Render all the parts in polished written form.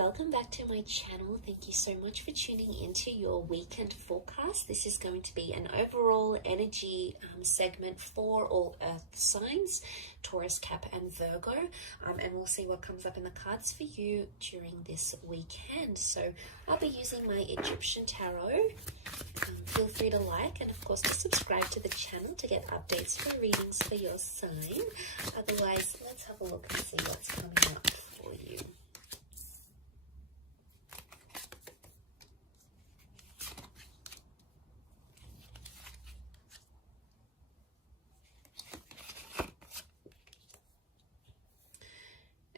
welcome back to my channel. Thank you so much for tuning into your weekend forecast. This is going to be an overall energy segment for all earth signs, Taurus, Cap and Virgo, and we'll see what comes up in the cards for you during this weekend. So I'll be using my Egyptian tarot. Feel free to like and of course to subscribe to the channel to get updates for readings for your sign. Otherwise, let's have a look and see what's coming up for you.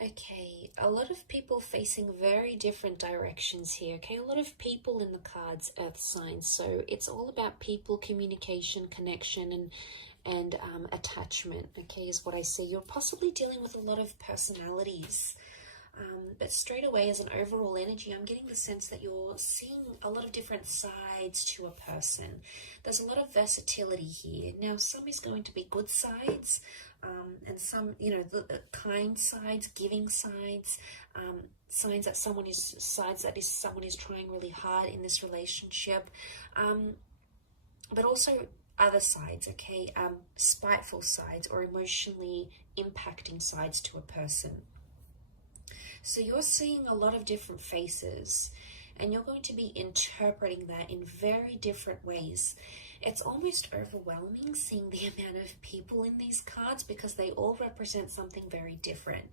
Okay, a lot of people facing very different directions here, okay? A lot of people in the cards, earth signs, so it's all about people, communication, connection, and attachment, okay, is what I see. You're possibly dealing with a lot of personalities, but straight away as an overall energy, I'm getting the sense that you're seeing a lot of different sides to a person. There's a lot of versatility here. Now, some is going to be good sides, and some, you know, the kind sides, giving sides, signs that someone is trying really hard in this relationship, but also other sides, okay, spiteful sides or emotionally impacting sides to a person. So you're seeing a lot of different faces, and you're going to be interpreting that in very different ways. It's almost overwhelming seeing the amount of people in these cards because they all represent something very different.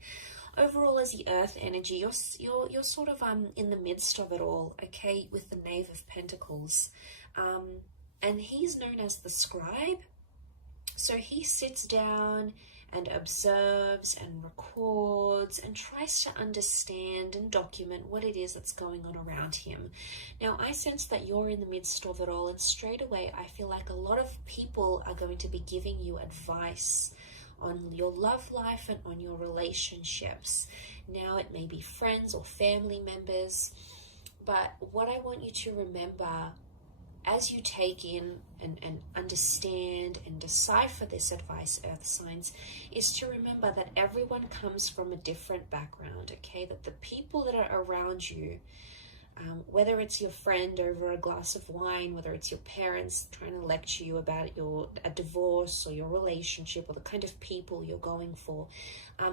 Overall, as the earth energy, you're sort of in the midst of it all, okay, with the Knave of Pentacles. And he's known as the scribe. So he sits down and observes and records and tries to understand and document what it is that's going on around him. Now, I sense that you're in the midst of it all, and straight away I feel like a lot of people are going to be giving you advice on your love life and on your relationships. Now, it may be friends or family members, but what I want you to remember as you take in and understand and decipher this advice, earth signs, is to remember that everyone comes from a different background, okay? That the people that are around you, whether it's your friend over a glass of wine, whether it's your parents trying to lecture you about a divorce or your relationship or the kind of people you're going for,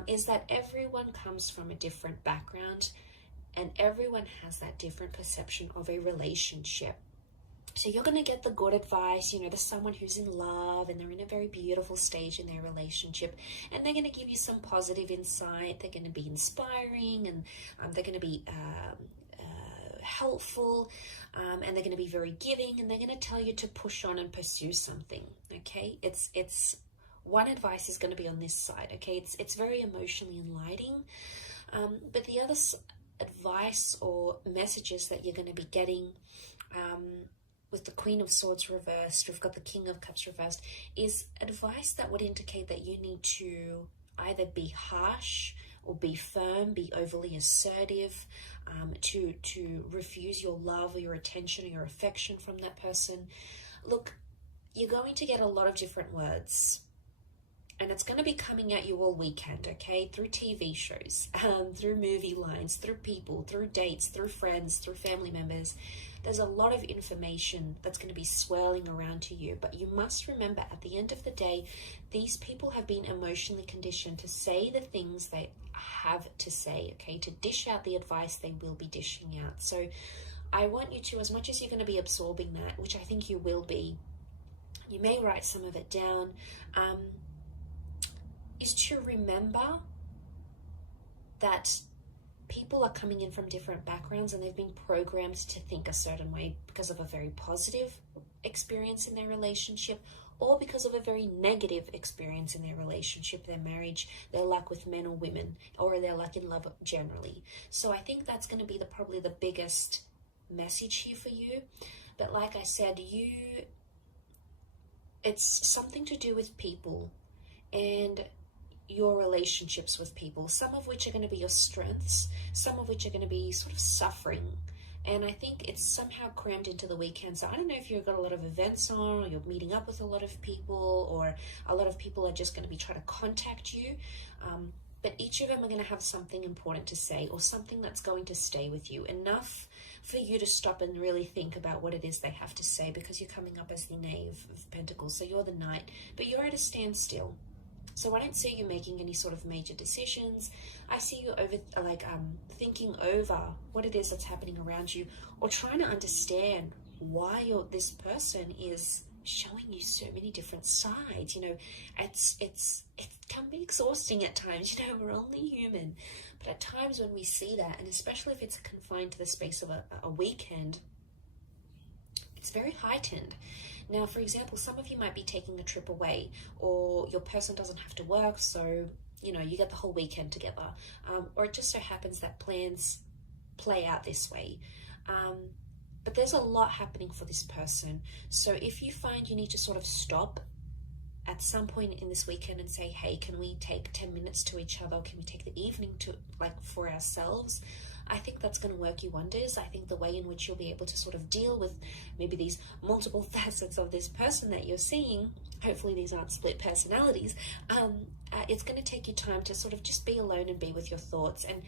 is that everyone comes from a different background and everyone has that different perception of a relationship. So you're going to get the good advice, you know, there's someone who's in love and they're in a very beautiful stage in their relationship, and they're going to give you some positive insight. They're going to be inspiring, and they're going to be helpful, and they're going to be very giving, and they're going to tell you to push on and pursue something, okay? It's one advice is going to be on this side, okay? It's very emotionally enlightening, but the other advice or messages that you're going to be getting, with the Queen of Swords reversed, we've got the King of Cups reversed, is advice that would indicate that you need to either be harsh or be firm, be overly assertive, to refuse your love or your attention or your affection from that person. Look, you're going to get a lot of different words, and it's going to be coming at you all weekend, okay? Through TV shows, through movie lines, through people, through dates, through friends, through family members. There's a lot of information that's going to be swirling around to you, but you must remember at the end of the day, these people have been emotionally conditioned to say the things they have to say, okay? To dish out the advice they will be dishing out. So I want you to, as much as you're going to be absorbing that, which I think you will be, you may write some of it down, is to remember that people are coming in from different backgrounds and they've been programmed to think a certain way because of a very positive experience in their relationship or because of a very negative experience in their relationship, their marriage, their luck with men or women, or their luck in love generally. So I think that's going to be probably the biggest message here for you. But like I said, it's something to do with people and your relationships with people, some of which are going to be your strengths, some of which are going to be sort of suffering. And I think it's somehow crammed into the weekend. So I don't know if you've got a lot of events on, or you're meeting up with a lot of people, or a lot of people are just going to be trying to contact you. but each of them are going to have something important to say, or something that's going to stay with you, enough for you to stop and really think about what it is they have to say, because you're coming up as the Knave of Pentacles, so you're the Knight, but you're at a standstill. So I don't see you making any sort of major decisions. I see you thinking over what it is that's happening around you, or trying to understand why this person is showing you so many different sides. You know, it can be exhausting at times. You know, we're only human, but at times when we see that, and especially if it's confined to the space of a weekend, it's very heightened. Now, for example, some of you might be taking a trip away, or your person doesn't have to work, so you know, you get the whole weekend together, or it just so happens that plans play out this way. But there's a lot happening for this person. So if you find you need to sort of stop at some point in this weekend and say, hey, can we take 10 minutes to each other? Can we take the evening to for ourselves? I think that's going to work you wonders. I think the way in which you'll be able to sort of deal with maybe these multiple facets of this person that you're seeing, hopefully these aren't split personalities, it's going to take you time to sort of just be alone and be with your thoughts and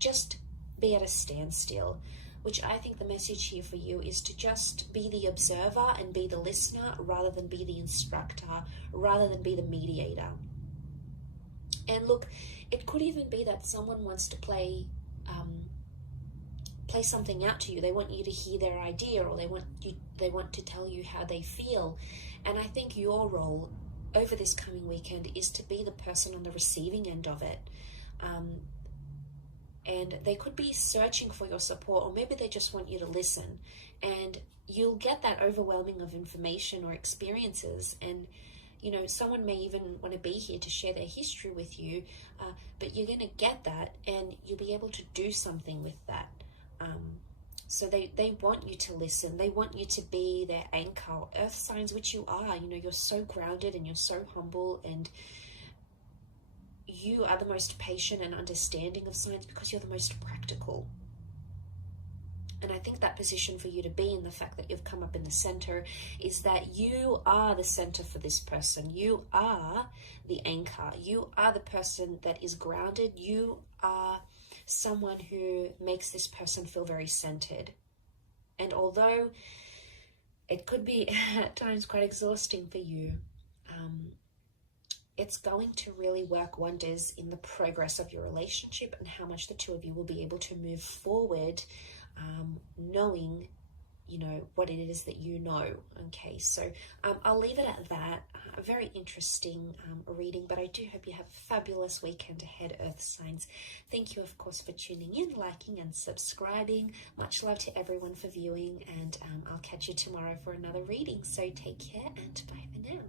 just be at a standstill. Which I think the message here for you is to just be the observer and be the listener, rather than be the instructor, rather than be the mediator. And look, it could even be that someone wants to play something out to you. They want you to hear their idea, or they want to tell you how they feel. And I think your role over this coming weekend is to be the person on the receiving end of it. And they could be searching for your support, or maybe they just want you to listen, and you'll get that overwhelming of information or experiences. And you know, someone may even want to be here to share their history with you, but you're going to get that, and you'll be able to do something with that. So they want you to listen. They want you to be their anchor. Earth signs, which you are, you know, you're so grounded and you're so humble, and you are the most patient and understanding of signs because you're the most practical. And I think that position for you to be in, the fact that you've come up in the center, is that you are the center for this person. You are the anchor. You are the person that is grounded. You are someone who makes this person feel very centered. And although it could be at times quite exhausting for you, it's going to really work wonders in the progress of your relationship and how much the two of you will be able to move forward, knowing, you know, what it is that you know. Okay, so I'll leave it at that. A very interesting reading, but I do hope you have a fabulous weekend ahead, Earth signs. Thank you, of course, for tuning in, liking and subscribing. Much love to everyone for viewing, and I'll catch you tomorrow for another reading. So take care, and bye for now.